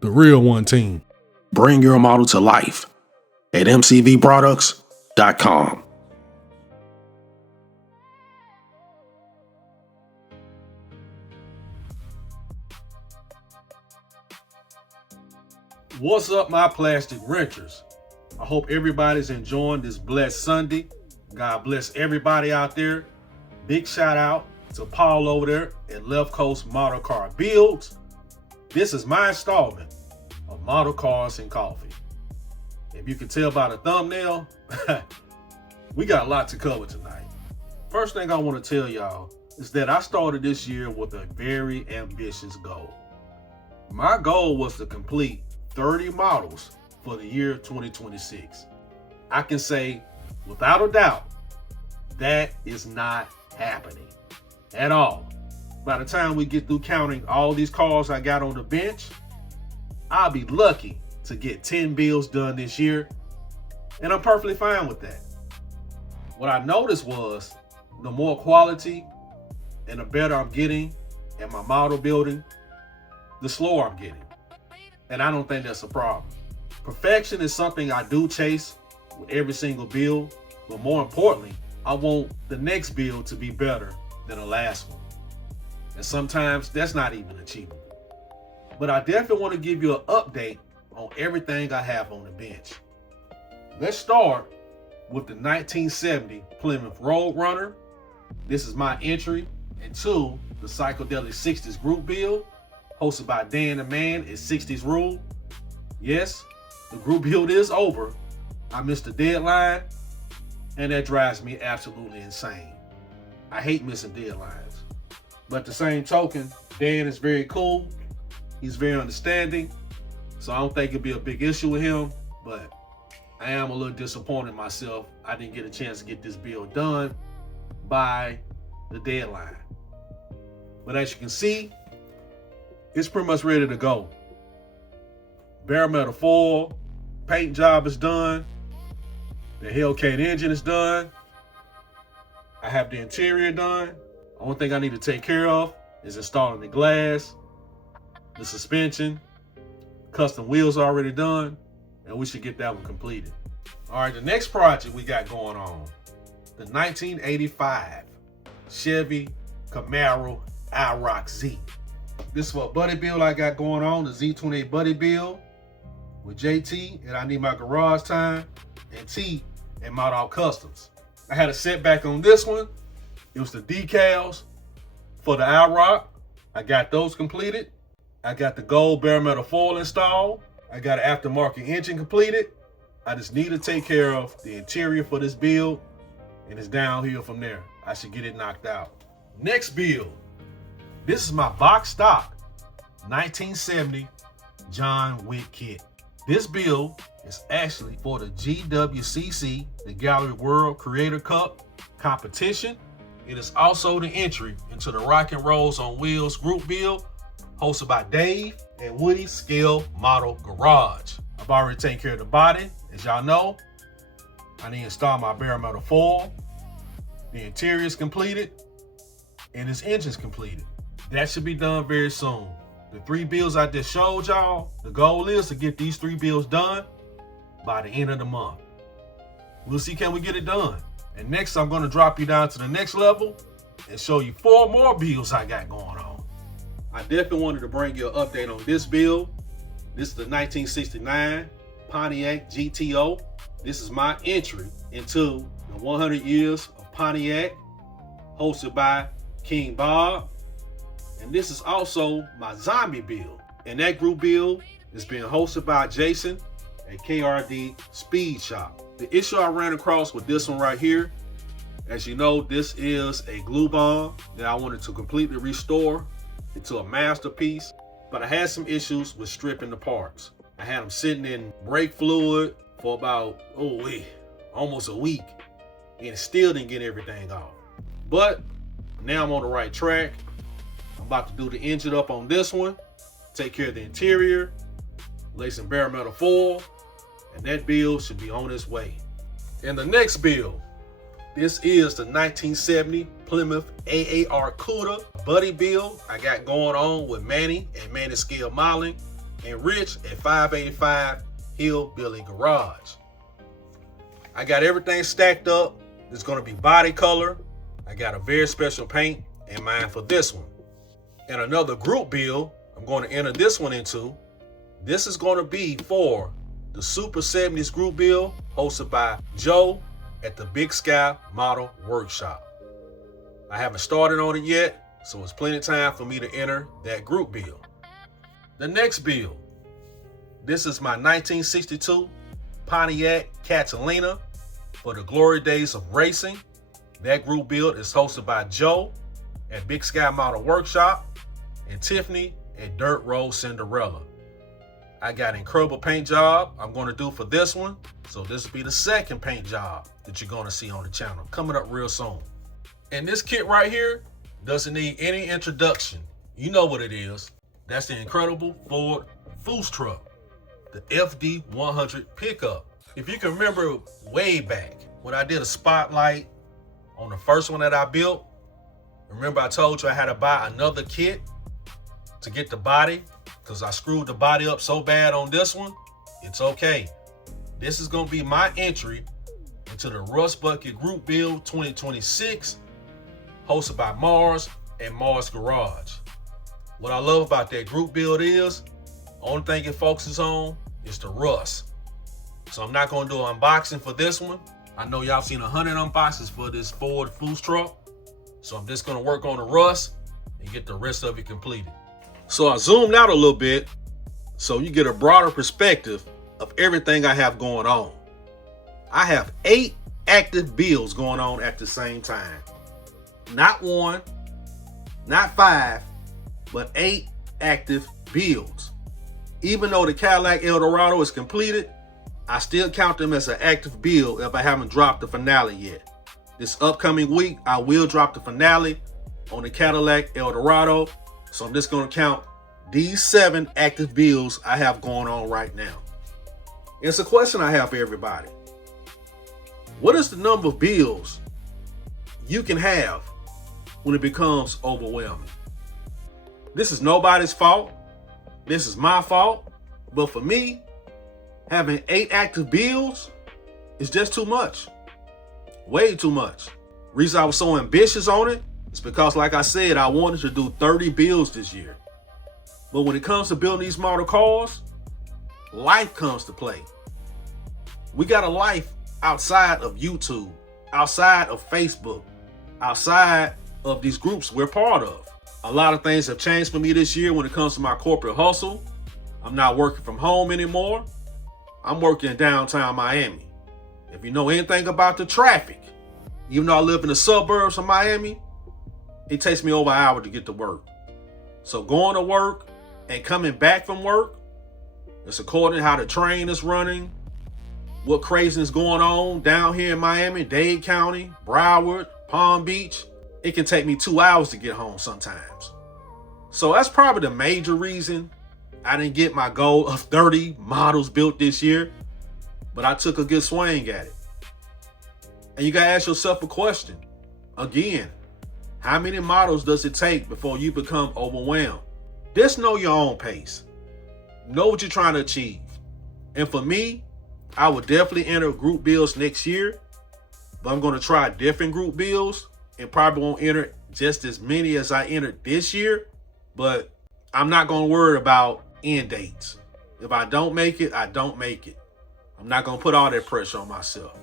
The Real One Team. Bring your model to life at mcvproducts.com. What's up, my plastic renters? I hope everybody's enjoying this blessed Sunday. God bless everybody out there. Big shout out to Paul over there at Left Coast Model Car Builds. This is my installment of Model Cars and Coffee. If you can tell by the thumbnail, we got a lot to cover tonight. First thing I want to tell y'all is that I started this year with a very ambitious goal. My goal was to complete 30 models for the year 2026. I can say without a doubt that is not happening at all. By the time we get through counting all these cars I got on the bench, I'll be lucky to get 10 builds done this year, and I'm perfectly fine with that. What I noticed was the more quality and the better I'm getting at my model building, the slower I'm getting. And I don't think that's a problem. Perfection is something I do chase with every single build, but more importantly, I want the next build to be better than the last one. And sometimes that's not even achievable. But I definitely want to give you an update on everything I have on the bench. Let's start with the 1970 Plymouth Roadrunner. This is my entry into the Psychedelic 60s group build, hosted by Dan the Man at 60s Rule. Yes, the group build is over. I missed the deadline, and that drives me absolutely insane. I hate missing deadlines. But the same token, Dan is very cool. He's very understanding, so I don't think it'll be a big issue with him, but I am a little disappointed myself. I didn't get a chance to get this build done by the deadline. But as you can see, it's pretty much ready to go. Bare metal foil, paint job is done. The Hellcat engine is done. I have the interior done. The only thing I need to take care of is installing the glass, the suspension, custom wheels already done, and we should get that one completed. All right, the next project we got going on, the 1985 Chevy Camaro IROC Z. This is for a buddy build I got going on, the Z28 buddy build with JT, and I Need My Garage Time, and T and Model Customs. I had a setback on this one. It was the decals for the IROC. I got those completed. I got the gold bare metal foil installed. I got an aftermarket engine completed. I just need to take care of the interior for this build, and it's downhill from there. I should get it knocked out. Next build. This is my box stock 1970 John Wick kit. This build is actually for the GWCC, the Gaahleri World Creator Cup competition. It is also the entry into the Rock and Rolls on Wheels group build, hosted by Dave and Woody Scale Model Garage. I've already taken care of the body. As y'all know, I need to install my bare metal foil. The interior is completed, and this engine's completed. That should be done very soon. The 3 builds I just showed y'all, the goal is to get these 3 builds done by the end of the month. We'll see, can we get it done? And next, I'm going to drop you down to the next level and show you 4 more builds I got going on. I definitely wanted to bring you an update on this build. This is the 1969 Pontiac GTO. This is my entry into the 100 Years of Pontiac, hosted by King Bob. And this is also my zombie build. And that group build is being hosted by Jason at KRD Speed Shop. The issue I ran across with this one right here, as you know, this is a glue bomb that I wanted to completely restore into a masterpiece, but I had some issues with stripping the parts. I had them sitting in brake fluid for about, almost a week, and it still didn't get everything off. But now I'm on the right track. I'm about to do the engine up on this one, take care of the interior, lay some bare metal foil, and that build should be on its way. And the next build, this is the 1970 Plymouth AAR Cuda buddy build I got going on with Manny and Manny Scale Modeling, and Rich at 585 Hillbilly Garage. I got everything stacked up. It's going to be body color. I got a very special paint in mind for this one. And another group build I'm going to enter this one into. This is going to be for the Super 70s group build hosted by Joe at the Big Sky Model Workshop. I haven't started on it yet, so it's plenty of time for me to enter that group build. The next build, this is my 1962 Pontiac Catalina for the glory days of racing. That group build is hosted by Joe at Big Sky Model Workshop and Tiffany at Dirt Road Cinderella. I got an incredible paint job I'm going to do for this one, so this will be the second paint job that you're going to see on the channel coming up real soon. And this kit right here doesn't need any introduction. You know what it is. That's the incredible Ford Foos truck, the FD100 pickup. If you can remember way back when I did a spotlight on the first one that I built, remember I told you I had to buy another kit to get the body because I screwed the body up so bad on this one. It's okay. This is going to be my entry into the Rust Bucket Group Build 2026 hosted by Mars and Mars Garage. What I love about that group build is only thing it focuses on is the rust. So I'm not going to do an unboxing for this one. I know y'all seen 100 unboxings for this Ford Foos truck. So I'm just going to work on the rust and get the rest of it completed. So I zoomed out a little bit so you get a broader perspective of everything I have going on. I have 8 active builds going on at the same time. Not 1, not 5, but 8 active builds. Even though the Cadillac Eldorado is completed, I still count them as an active build if I haven't dropped the finale yet. This upcoming week, I will drop the finale on the Cadillac Eldorado. So I'm just going to count these 7 active builds I have going on right now. It's a question I have for everybody. What is the number of builds you can have when it becomes overwhelming? This is nobody's fault. This is my fault. But for me, having 8 active builds is just too much. Way too much. Reason I was so ambitious on it is because, like I said, I wanted to do 30 builds this year. But when it comes to building these model cars, life comes to play. We got a life outside of YouTube, outside of Facebook, outside of these groups we're part of. A lot of things have changed for me this year when it comes to my corporate hustle. I'm not working from home anymore. I'm working in downtown Miami. If you know anything about the traffic, even though I live in the suburbs of Miami, it takes me over an hour to get to work. So going to work and coming back from work, it's according to how the train is running, what craziness is going on down here in Miami, Dade County, Broward, Palm Beach. It can take me 2 hours to get home sometimes. So that's probably the major reason I didn't get my goal of 30 models built this year, but I took a good swing at it. And you gotta ask yourself a question. Again, how many models does it take before you become overwhelmed? Just know your own pace. Know what you're trying to achieve. And for me, I would definitely enter group builds next year, but I'm gonna try different group builds and probably won't enter just as many as I entered this year, but I'm not gonna worry about end dates. If I don't make it, I don't make it. I'm not gonna put all that pressure on myself.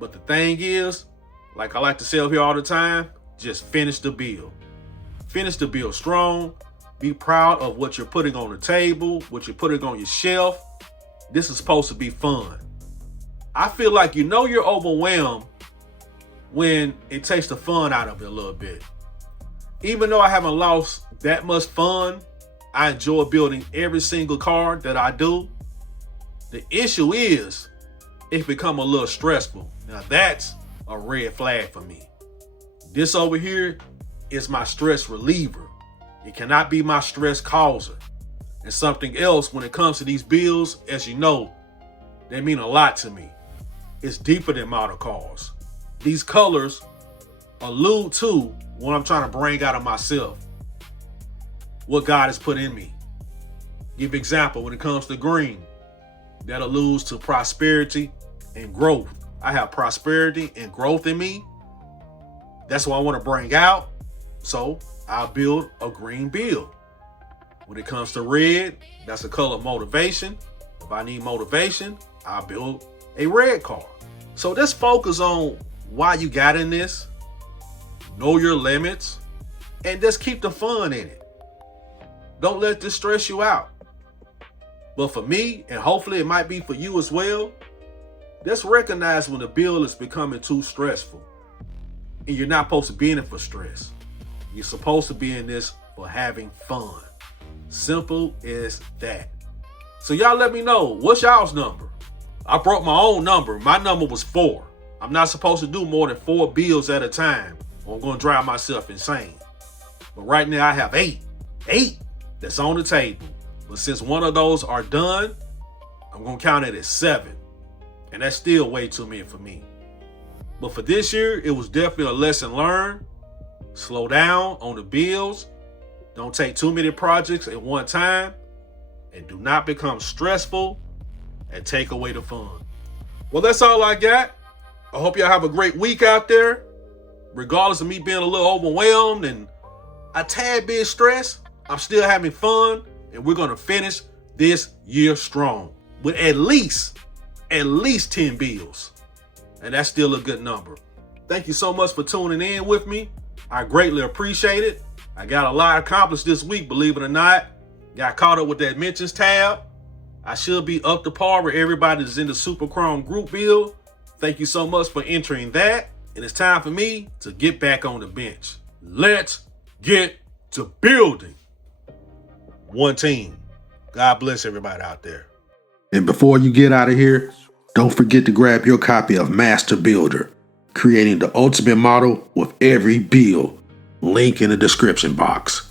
But the thing is, like I like to say up here all the time, just finish the build. Finish the build strong. Be proud of what you're putting on the table, what you're putting on your shelf. This is supposed to be fun. I feel like you know you're overwhelmed when it takes the fun out of it a little bit. Even though I haven't lost that much fun, I enjoy building every single car that I do. The issue is it become a little stressful. Now that's a red flag for me. This over here is my stress reliever. It cannot be my stress causer. And something else when it comes to these builds, as you know, they mean a lot to me. It's deeper than model cars. These colors allude to what I'm trying to bring out of myself, what God has put in me. Give example when it comes to green. That alludes to prosperity and growth. I have prosperity and growth in me. That's what I want to bring out. So I'll build a green build. When it comes to red, that's a color of motivation. If I need motivation, I'll build a red car. So just focus on why you got in this. Know your limits. And just keep the fun in it. Don't let this stress you out. But for me, and hopefully it might be for you as well, just recognize when the build is becoming too stressful. And you're not supposed to be in it for stress. You're supposed to be in this for having fun. Simple as that. So y'all let me know, what's y'all's number? I broke my own number. My number was 4. I'm not supposed to do more than 4 builds at a time, or I'm going to drive myself insane. But right now I have 8. 8 that's on the table. But since one of those are done, I'm going to count it as 7. And that's still way too many for me. But for this year, it was definitely a lesson learned. Slow down on the builds. Don't take too many projects at one time. And do not become stressful and take away the fun. Well, that's all I got. I hope y'all have a great week out there. Regardless of me being a little overwhelmed and a tad bit stressed, I'm still having fun. And we're going to finish this year strong with at least 10 builds. And that's still a good number. Thank you so much for tuning in with me. I greatly appreciate it. I got a lot accomplished this week, believe it or not. Got caught up with that mentions tab. I should be up to par with everybody that's in the Super Chrome group build. Thank you so much for entering that. And it's time for me to get back on the bench. Let's get to building. One team. God bless everybody out there. And before you get out of here, don't forget to grab your copy of Master Builder, creating the ultimate model with every build. Link in the description box.